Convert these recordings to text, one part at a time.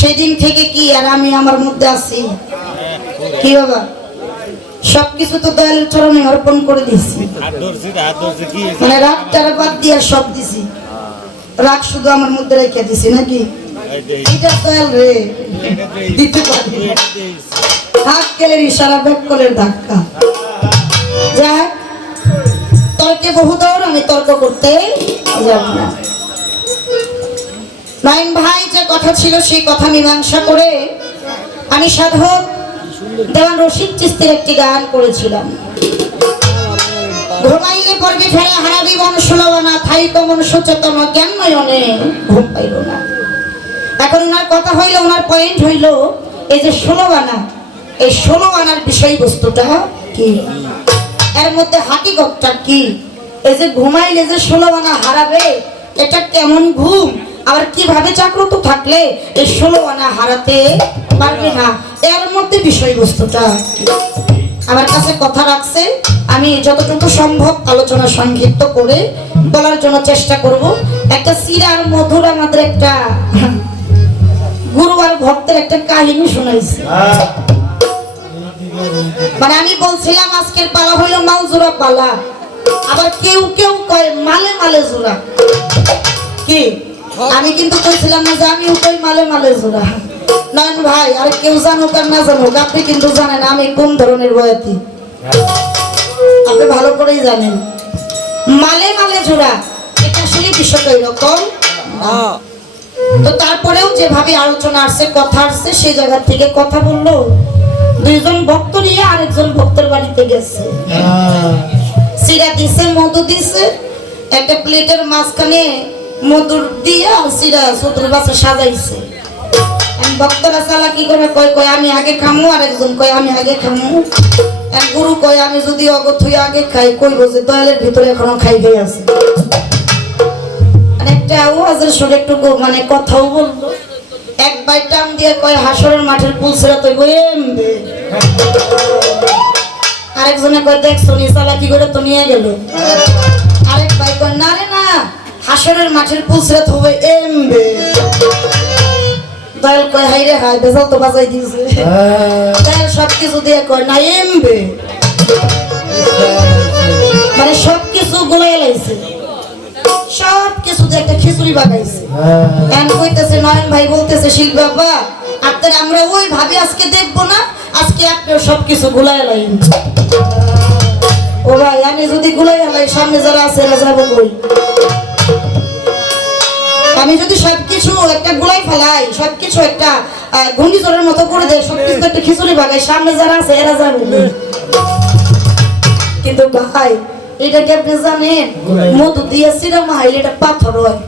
সেদিন থেকে কি আর আমি আমার মধ্যে আছি কি বাবা সবকিছু তো দয়ালের চরণে অর্পণ করে দিয়েছি। মানে রাগটার বাদ দিয়ে সব দিছি, রাগ শুধু আমার মধ্যে রেখে দিছি নাকি এটা দয়াল রে দিতে পারি হাত কেলের ইশারা ব্যাক কলের ধাক্কা। যাক তর্কে বহুদূর আমি তর্ক করতে যাব না। নয়ন ভাই যে কথা ছিল সেই কথা মীমাংসা করে আমি সাধক দেওয়ান রশিদ চিস্তির একটি গান করেছিলাম। ঘুমাইলে পর্বে ফেরা হারাবি মন ষোলবানা থাই তো মন সচেতন জ্ঞান নয়নে ঘুম পাইল না। এখন ওনার কথা হইল, ওনার পয়েন্ট হইল এই যে 16 আনা, এই 16 আনার বিষয়বস্তুটা কি, এর মধ্যে হাকিকতটা কি, এই যে ঘুমাইলে যে 16 আনা হারাবে এটা কেমন ঘুম, আবার কিভাবে জাগ্রত থাকলে এই 16 আনা হারাতে পারবে না, এর মধ্যে বিষয়বস্তুটা আমার কাছে কথা রাখছে। আমি যতটুকু সম্ভব আলোচনা সংক্ষিপ্ত করে বলার জন্য চেষ্টা করব। একটা সিরার মধুর আমাদের একটা গুরু আর ভক্তের একটা কাহিনী শোনাইছি। মানে আমি বলছিলাম আজকের পালা হইল মালজোড়া পালা, আবার কেউ কেউ কয় মালে মালে জোড়া কি, আমি কিন্তু কইছিলাম না যে আমি কই মালে মালে জোড়া। নয়ন ভাই আর কেউ জানুক আর না জানুক আপনি কিন্তু জানেন আমি কোন ধরনের বয়াতি, আপনি ভালো করেই জানেন। মালে মালে জোড়া এটা আসলে বিষয়টা এরকম। তো তারপরেও যেভাবে আলোচনা আসছে কথা আসছে সেই জায়গা থেকে কথা বললো। দুইজন ভক্ত নিয়ে আরেকজন ভক্তের বাড়িতে গেছে, সিরা দিছে মধু দিছে, একটা প্লেটের মাঝখানে মধুর দিয়া সিরা চতুর্পাশে সাজাইছে। ভক্তরা চালাকি করে কয় কয় আমি আগে খামু, আর একজন কয় আমি আগে খামু। গুরু কয় আমি যদি অগত হয়ে আগে খাই কইব যে দয়ালের ভিতরে এখনো খাই গিয়ে আছে। একটা ওয়াজের সুরে একটু মানে কথাও বলবো। এক বাইট টান দিয়ে কয় হাসরের মাঠের পুলসেরা তো এমবে, আরেকজনে কয় দেখছো নি চালাকি করে তো নিয়ে গেল। আরেক ভাই কয় না রে না হাসরের মাঠের পুলসেরা তো হবে এমবে। দয়াল কয় হাই রে হাই বেজাল তো বাজাই দিয়েছে। দয়াল সবকিছু দিয়ে কয় না এমবে, মানে সবকিছু গুলাই লাইছে, সবকিছু দিয়ে একটা খিচুড়ি বানাইছে। এখন কইতেছে নয়ন ভাই বলতেছে শিল্পী বাবা আপনার আমরা ওই ভাবে আজকে দেখবো না, আজকে আপনার সবকিছু গুলাই লাইন। ও ভাই আমি যদি গুলাই লাই সামনে যারা আছে এরা যাবো কই, আমি যদি সবকিছু একটা গুলাই ফেলাই সবকিছু একটা ঘূর্ণিঝড়ের মতো করে দেয় সবকিছু একটা খিচুড়ি বাগাই সামনে যারা আছে এরা যাবে। কিন্তু ভাই এটা কি আপনি জানেন মধু দিয়ে সিরা মাহাইলে এটা পাথর হয়,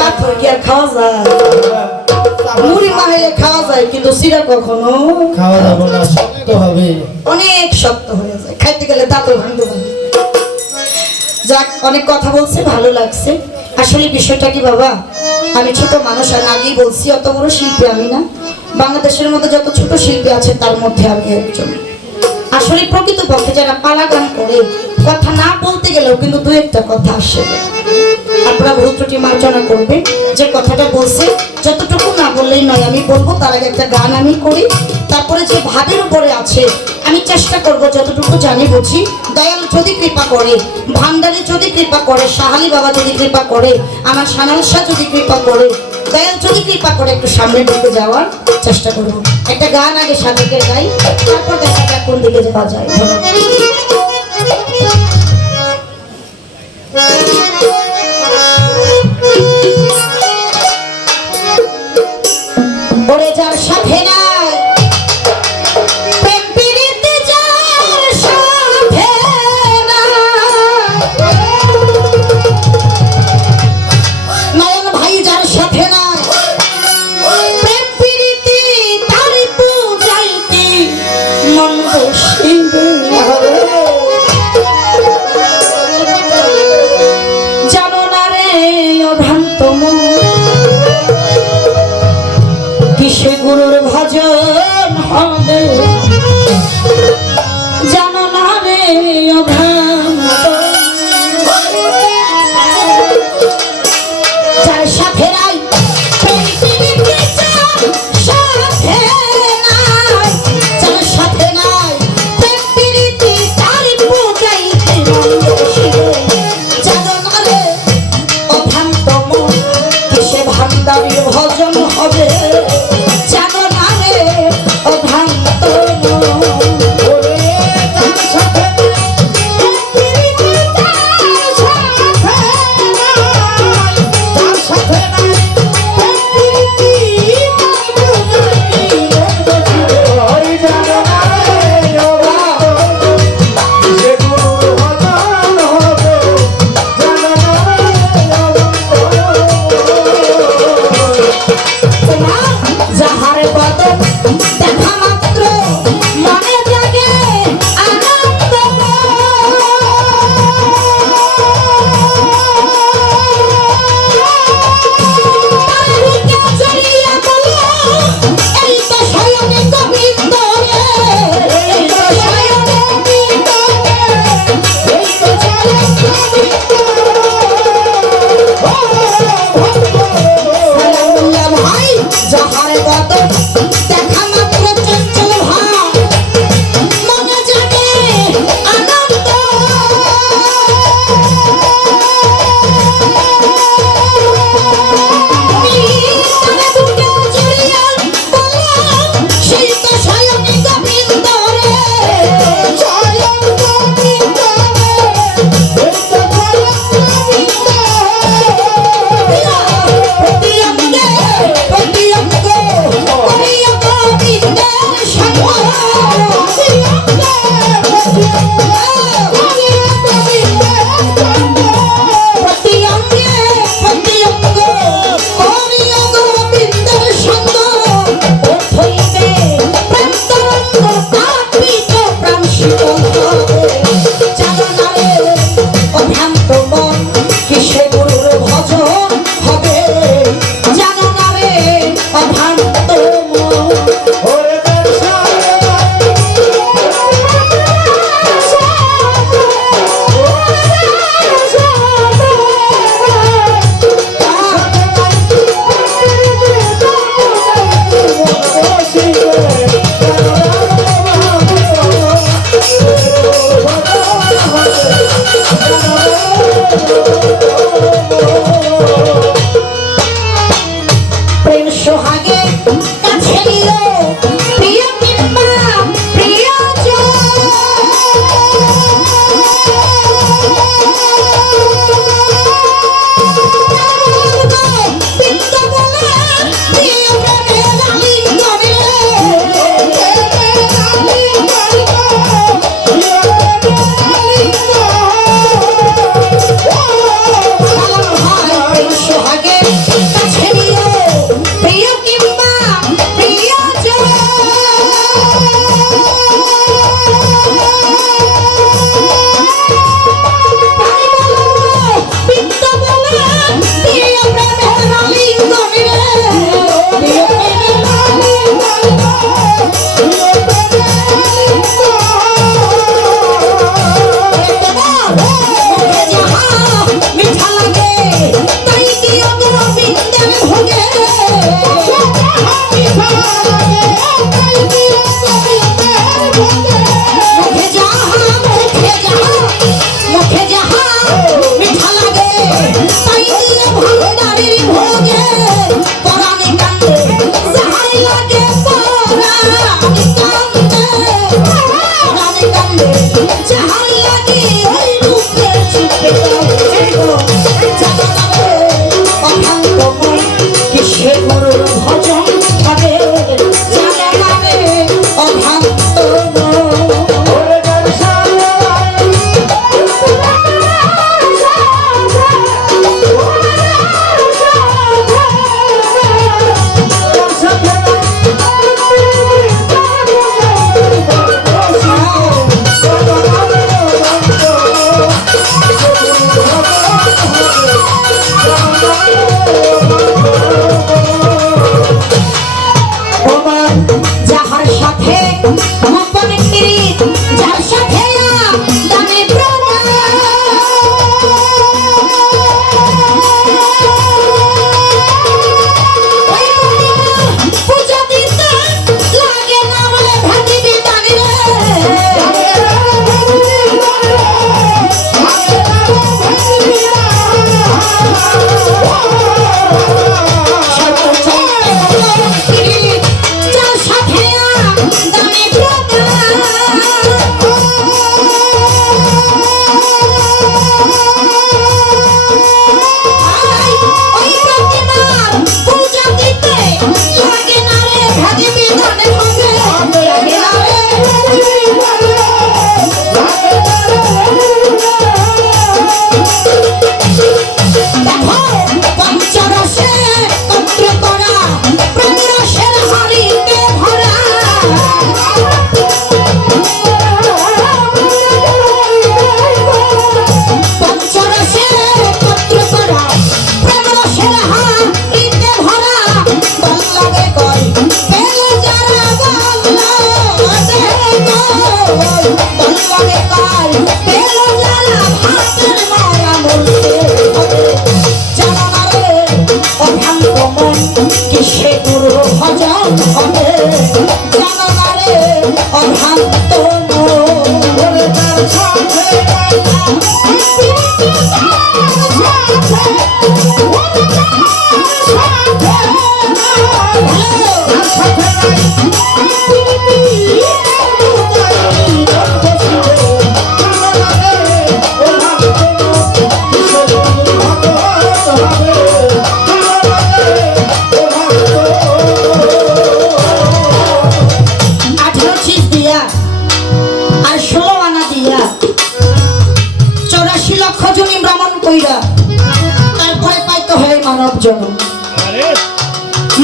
পাথর কি আর খাওয়া যায়? মুড়ি মাহাইলে খাওয়া যায় কিন্তু সিরা কখনো খাওয়া যাবে না, শক্ত হবে, অনেক শক্ত হয়ে যায়, খাইতে গেলে দাঁতও ভাঙতে পারে। যাক অনেক কথা বলছে ভালো লাগছে। আসলে বিষয়টা কি বাবা, আমি ছোট মানুষ আর আগেই বলছি অত বড় শিল্পী আমি না, বাংলাদেশের মধ্যে যত ছোট শিল্পী আছে তার মধ্যে আমি একজন। আসলে প্রকৃতপক্ষে যারা পালা গান করে কথা না বলতে গেলেও কিন্তু দু একটা কথা আসে, আপনারা ভুল ত্রুটি মার্জনা করবে। যে কথাটা বলছে যতটুকু না বললেই নয় আমি বলবো, তার আগে একটা গান আমি করি, তারপরে যে ভাবের উপরে আছে আমি চেষ্টা করব যতটুকু জানি বুঝি। দয়াল যদি কৃপা করে, ভান্ডারী যদি কৃপা করে, সাহালি বাবা যদি কৃপা করে, আমার সানাল শাহ যদি কৃপা করে, দয়াল যদি কৃপা করে একটু সামনের দিকে যাওয়ার চেষ্টা করব। একটা গান আগে সাধকে গাই, তারপর দেখা যাক কোন দিকে যাওয়া যায়। ওরে যার সাথে নাই প্রেম প্রীতি যার সাথে নয়ন ভাই যার সাথে নাই প্রেম প্রীতি তার পূজাইতে মন বসিবে।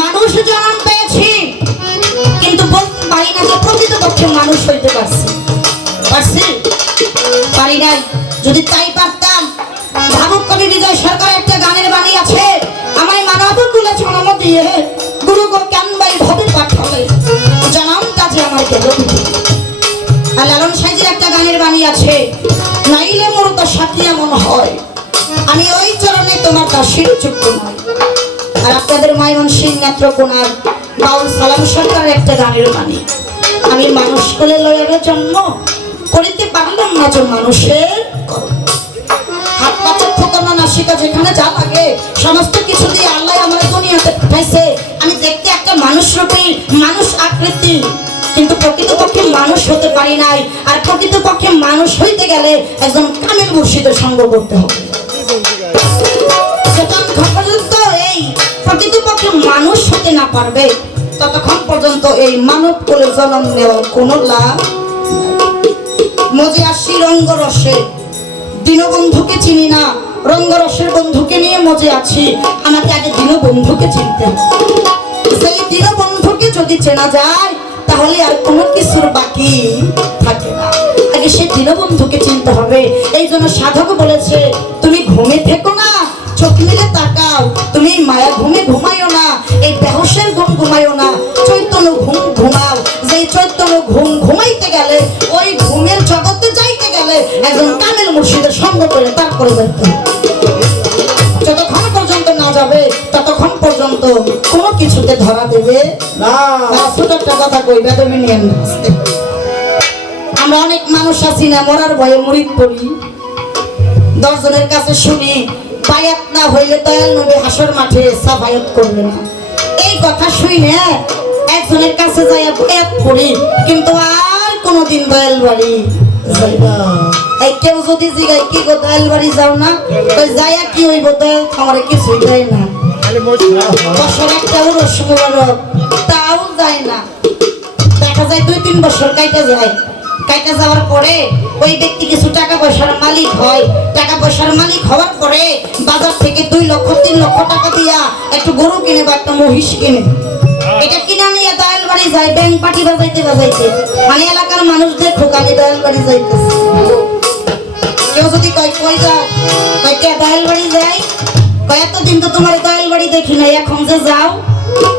মানুষ জন্ম পেয়েছি কিন্তু বলতে পারি না যে প্রকৃতপক্ষে মানুষ হইতে পারছি পারি নাই। যদি তাই পারতাম, ভাবুক কবি বিজয় সরকার একটা গানের বাণী আছে, আমায় মানব কুলে জন্ম দিয়ে গুরু গো কানবাই ভবে পাঠালে জানাম কাজে আমায় কেন। আর লালন সাইজির একটা গানের বাণী আছে, নাইলে মোর তো সাথী এমন হয় আমি ওই চরণে তোমার দাসীর যুক্ত নয়। আর আপনাদের ময়মনসিংহ নেত্রকোনার বাউল সালাম সরকারের একটা গানের বাণী, আমি মানুষ কোলে লয়ার জন্ম করিতে পারলাম না যে মানুষের হাত পা চক্ষু কর্ণ নাসিকা যেখানে যা লাগে সমস্ত কিছু দিয়ে আল্লাহ আমার দুনিয়াতে পাঠাইছে। আমি দেখতে একটা মানুষ রূপী মানুষ আকৃতি, কিন্তু প্রকৃতপক্ষে মানুষ হতে পারি নাই। আর প্রকৃতপক্ষে মানুষ হইতে গেলে একজন কামেল মুর্শিদের সঙ্গ করতে হবে। যতক্ষণ পর্যন্ত এই প্রকৃতপক্ষে মানুষ হতে না পারবে ততক্ষণ পর্যন্ত এই মানব কোলে জন্ম নেওয়ার কোনো লাভ। মজে আসি রঙ্গরসে, দীনবন্ধুকে চিনি না, রঙ্গরসের বন্ধুকে নিয়ে মজে আছি। আমাকে আগে দীনবন্ধুকে চিনতে হবে। সেই দীনবন্ধুকে যদি চেনা যায় তাহলে আর কোনো কিছুর বাকি থাকে না। আগে সে দীনবন্ধুকে চিনতে হবে। এই জন্য সাধক বলেছে, তুমি ঘুমে থেকো না, চোখ মিলে তাকাও, তুমি মায়া ঘুমে ঘুমাইও না, এই বেহসের ঘুম ঘুমাইও না, চৈতন্য ঘুম ঘুমাও। যে চৈতন্য ঘুম ঘুমাইতে গেলে, ওই ঘুমের জগতে যাইতে গেলে একজন কামেল মুর্শিদের সঙ্গ করে তারপরে যাইতে। যতক্ষণ পর্যন্ত না যাবে ততক্ষণ পর্যন্ত কোনো কিছুতে ধরা দেবে না। ছোট একটা কথা কই বেদবি নিয়েন না। আমরা অনেক মানুষ আছি না মরার ভয়ে মরিত পড়ি, 10 জনের কাছে শুনি বায়াত না হইলে দয়াল নবী হাসর মাঠে সাফায়াত করবে না। এই কথা শুনে একজনের কাছে যাই বায়াত করি, কিন্তু আর কোনোদিন দয়াল বাড়ি যাই না। এই কেউ যদি জিগায় কি গো দয়াল বাড়ি যাও না, ওই যাইয়া কি হইব, দয়াল আমারে কিছুই দেয় না। বছর একটা উরস মুবারক তাও যায় না, দেখা যায় 2-3 বছর কাইটা যায়। কাইটা যাওয়ার পরে ওই ব্যক্তি কিছু টাকা পয়সার মালিক হয়, টাকা পয়সার মালিক হওয়ার পরে বাজার থেকে 2 লক্ষ 3 লক্ষ টাকা দিয়া একটু গরু কিনে বা একটা মহিষ কিনে, এটা কিনা নিয়ে দয়াল বাড়ি যায় ব্যাংক পার্টি বাজাইতে বাজাইতে। মানে এলাকার মানুষদের খোকানি দয়াল বাড়ি যাইতেছে। কেউ যদি কয় কই যাও, কয়টা দয়াল বাড়ি যাই, কয় এতদিন তো তোমার দয়াল বাড়ি দেখি নাই, এখন যে যাও,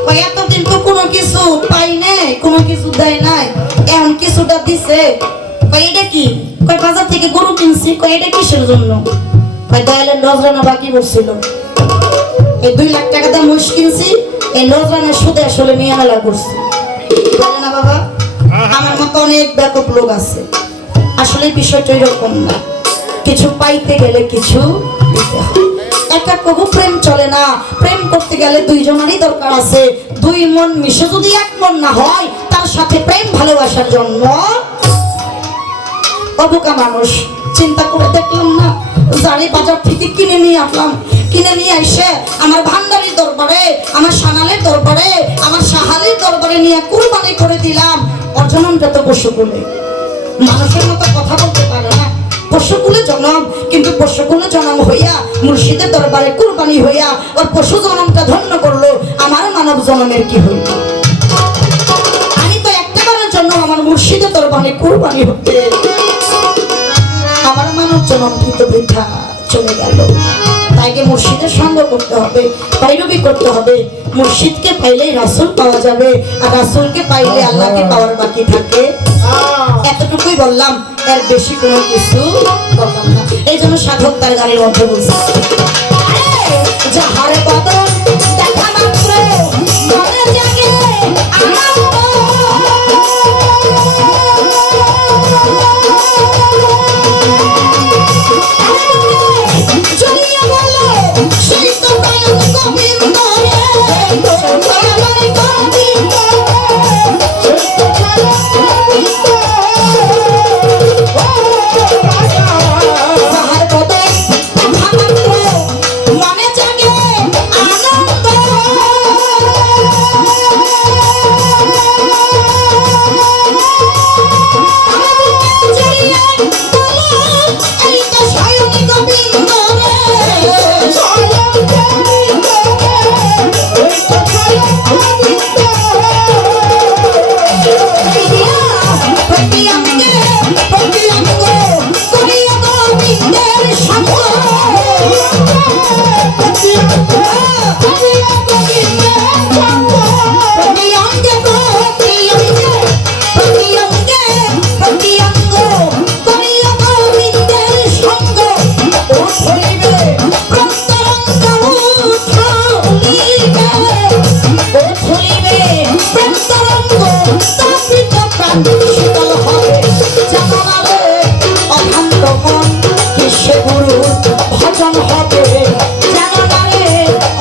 কয় এতদিন তো কোনো কিছু পাই নাই, কোনো কিছু দেয় নাই, এখন কিছুটা দিছে। কয় এটা কি, কয় বাজার থেকে গরু কিনছি। কয় এটা কিসের জন্য, কয় দয়ালের নজরানা বাকি পড়ছিল, এই 2 লাখ টাকা দিয়ে মহিষ কিনছি, এই নজরানার সুদে আসলে নিয়ে মেলা করছি। বলে না বাবা, আমার মতো অনেক ব্যাপক লোক আছে। আসলে বিষয়টা এরকম না, কিছু পাইতে গেলে কিছু দিতে হয়। একা কবু প্রেম চলে না, প্রেম করতে গেলে 2 জনেরই দরকার আছে। 2 মন মিশে যদি 1 মন না হয়, তার সাথে প্রেম ভালোবাসার জন্য অবোকা মানুষ। চিন্তা করে দেখলাম না, জারি বাজার থেকে কিনে নিয়ে আসলাম, কিনে নিয়ে এসে আমার ভান্ডারির দরবারে, আমার সানালের দরবারে, আমার সাহালের দরবারে নিয়ে কুরবানি করে দিলাম। ওর জন্মটা তো পশুকুলে, মানুষের মতো কথা বলতে পারে না, পশুকুলে জন্ম, কিন্তু পশুকুলে জন্ম হইয়া মুর্শিদের দরবারে কুরবানি হইয়া ওর পশু জন্মটা ধন্য করলো। আমার মানব জন্মের কি হইল? আমি তো একটাবারের জন্য আমার মুর্শিদের দরবারে কুরবানি হতে, আমার মানব জন্ম কিন্তু বৃথা চলে গেল। তাইকে মুর্শিদের সঙ্গ করতে হবে, পাইরবি করতে হবে। মুর্শিদকে পাইলেই রাসূল পাওয়া যাবে, আর রাসূলকে পাইলে আল্লাহকে পাওয়ার বাকি থাকে। এতটুকুই বললাম, এর বেশি কোনো কিছু বললাম না। এই জন্য সাধক তার গানের মধ্যে বলছে, যাহার বদন দেখা মাত্র মনে জাগে আনন্দ, জড়িয়ে বলে সেই তো দয়াল গোবিন্দ রে, দয়াল গোবিন্দ যাহার বদন দেখা মাত্র মনে জাগে আনন্দ, জড়িয়ে বলে এই তো স্বয়ং গোবিন্দ রে, স্বয়ং গোবিন্দ রে, এই তো স্বয়ং গোবিন্দ প্রতি অঙ্গে প্রতি অঙ্গ করিয়া গোবিন্দের সঙ্গ, প্রতি অঙ্গ করিয়া গোবিন্দের সঙ্গ, প্রতি অঙ্গে প্রতি অঙ্গে প্রতি অঙ্গে প্রতি অঙ্গ করিয়া গোবিন্দের সঙ্গ, উঠলিবে প্রত্যরঙ্গ উঠলিবে, উঠলিবে প্রত্যরঙ্গ তাপিত প্রাণ শীতল হবে, জানালে অখান্ত মন কিসে গুরু ভজন হবে, জানালে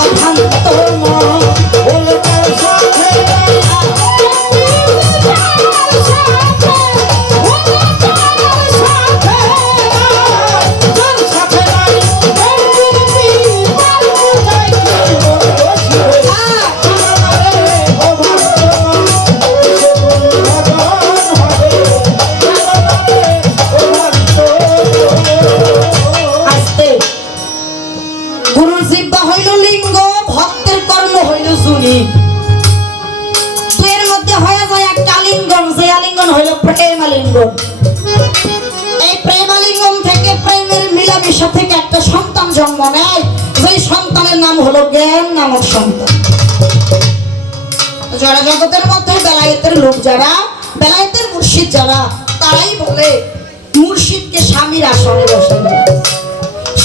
অখান্ত মন উল্টার সাথে আস্তে। গুরুর জিহ্বা হইল লিঙ্গ, ভক্তের কর্ম হইল জুনি। এর মধ্যে হয়ে যায় একটা আলিঙ্গন, যে আলিঙ্গন হইল প্রেমালিঙ্গন। এই প্রেমালিঙ্গন থেকে, প্রেমের মিলামিশা থেকে একটা সন্তান জন্ম নেয়, যেই সন্তানের নাম হলো জ্ঞান নামক সন্তান। যারা জগতের মধ্যে বেলায়েতের লোক, যারা বেলায়েতের মুর্শিদ যারা, তারাই বলে মুর্শিদকে স্বামীর আসনে বসাই,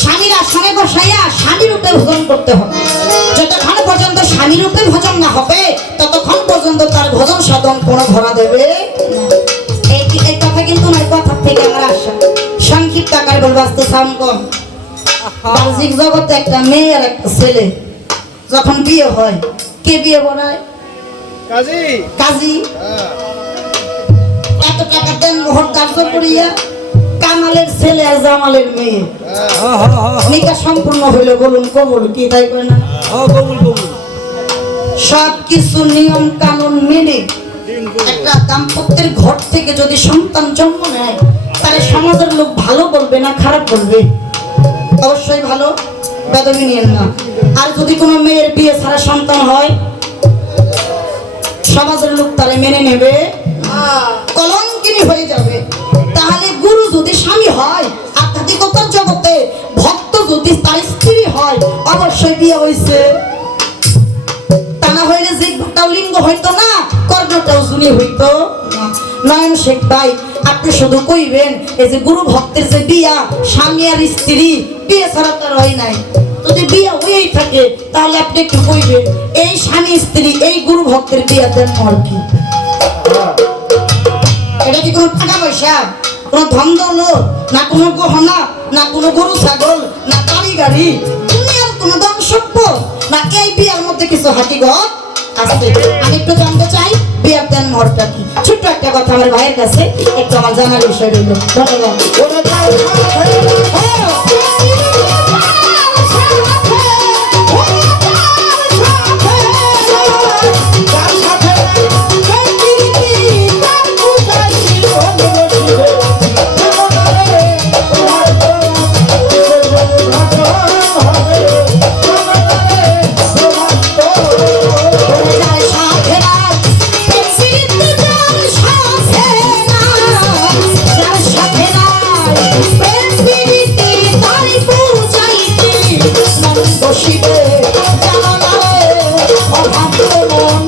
স্বামীর আসনে বসাইয়া স্বামীর রূপে ভোজন করতে হবে। যতক্ষণ পর্যন্ত স্বামী রূপে ভজন না হবে ততক্ষণ পর্যন্ত তার ভজন সাধন কোনো ধরা দেবে না। এই কথা কিন্তু আমার কথা থেকে আমার আশা। সংক্ষিপ্ত আকার বলবো, আসতে সাউন্ড কম। বাহ্যিক জগতে একটা মেয়ে আর একটা ছেলে যখন বিয়ে হয়, কে বিয়ে বনায়? কাজী। কাজী এত টাকা দেন মোহর কার্য করিয়া কামালের ছেলে আর জামালের মেয়ে নিকাহ সম্পূর্ণ হইলো। বলুন কবুল কি? তাই কয় না? কবুল কবুল। সব কিছু নিয়ম কানুন মেনে একটা দাম্পত্যের ঘর থেকে যদি সন্তান জন্ম নেয় তাহলে সমাজের লোক ভালো বলবে না খারাপ বলবে? অবশ্যই ভালো, বেদবি নিয়েন না। আর যদি কোনো মেয়ের বিয়ে ছাড়া সন্তান হয় সমাজের লোক তারে মেনে নেবে, কলঙ্কিনী হয়ে যাবে। তাহলে গুরু যদি স্বামী হয়, আধ্যাত্মিকতার জগতে ভক্ত যদি তার স্ত্রী হয়, অবশ্যই বিয়ে হয়েছে। তা না হইলে জিহ্বাটাও লিঙ্গ হইতো না, কর্ণটাও জুনি হইতো না। নয়ন শেখ ভাই, আপনি শুধু কইবেন এই যে গুরু ভক্তের যে বিয়া, স্বামী আর স্ত্রী বিয়ে ছাড়া তার হয় নাই। যদি বিয়ে হয়েই থাকে তাহলে আপনি একটু কইবেন এই স্বামী স্ত্রী এই গুরু ভক্তের বিয়া দেন আর কি? এটা কি কোনো টাকা পয়সা, কোনো ধন দৌলত, না কোনো গহনা, না কোনো গরু ছাগল, না গাড়ি গাড়ি, দুনিয়ার কোনো ধন সম্পদ, না এই বিয়ার মধ্যে কিছু হাকিগত আছে? আমি একটু জানতে চাই বিয়ার দেন মরটা কি? ছোট্ট একটা কথা আমার ভাইয়ের কাছে একটু আমার জানার বিষয় রইল। বসিবে জানা রে অভাব মন